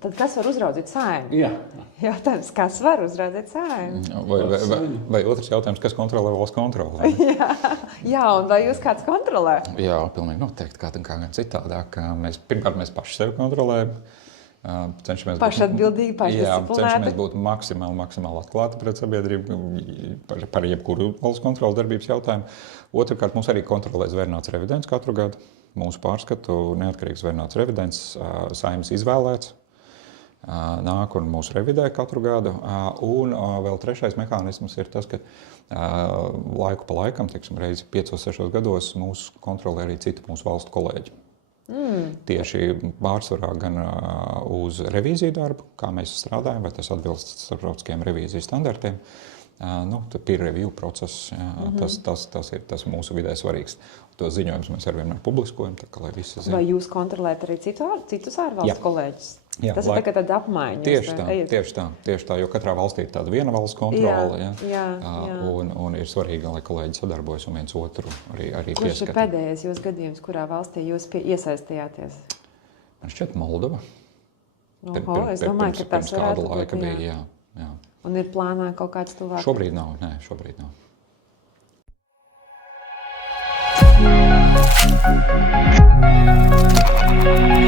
Tad kas var uzraudzīt Saeimu? Jā. Jautājums, kas var uzraudzīt Saeimu? Vai otrs jautājums, kas kontrolē valsts kontroli? Jā, un vai jūs kāds kontrolē? Jā, pilnīgi noteikti, kā gan citādāk. Pirmkārt, mēs paši sevi kontrolējam. Pašatbildīgi, pašdisciplinēti. Cenšamies būt maksimāli atklāti pret sabiedrību par jebkuru valsts kontrolas darbības jautājumu. Otrkārt, mums arī kontrolē zvērnāts revidents katru gadu. Mūsu pārskatu neatkarīgs zvērnāts revidents, Saeimas izvēlēts, nāk un mūs revidē katru gadu. Un vēl trešais mehānisms ir tas, ka laiku pa laikam, reizi 5-6 gados, mūs kontrolē arī citi mūsu valstu kolēģi. Tieši pārsvarā gan uz revīziju darbu, kā mēs strādājam, vai tas atbilst starptautiskiem revīzijas standartiem. Peer review process, tas ir mūsu vidē svarīgs. Tos ziņojumus mēs arī vienmēr publiskojam, tā kā lai visi zina. Vai jūs kontrolējat arī citus ārvalstu kolēģus? Jā, tas ir tāda apmaiņa. Tieši tā, jo katrā valstī ir tāda viena valsts kontrole. Jā. Un ir svarīgi, lai kolēģi sadarbojas un viens otru arī pieskata. Kurš ir pēdējais jūs gadījums, kurā valstī jūs iesaistījāties? Man šķiet Moldova. Es domāju, ka tas kādu laiku bija, jā. Un ir plānā kaut kāds tuvāk? Šobrīd nav, šobrīd nav. Thank you.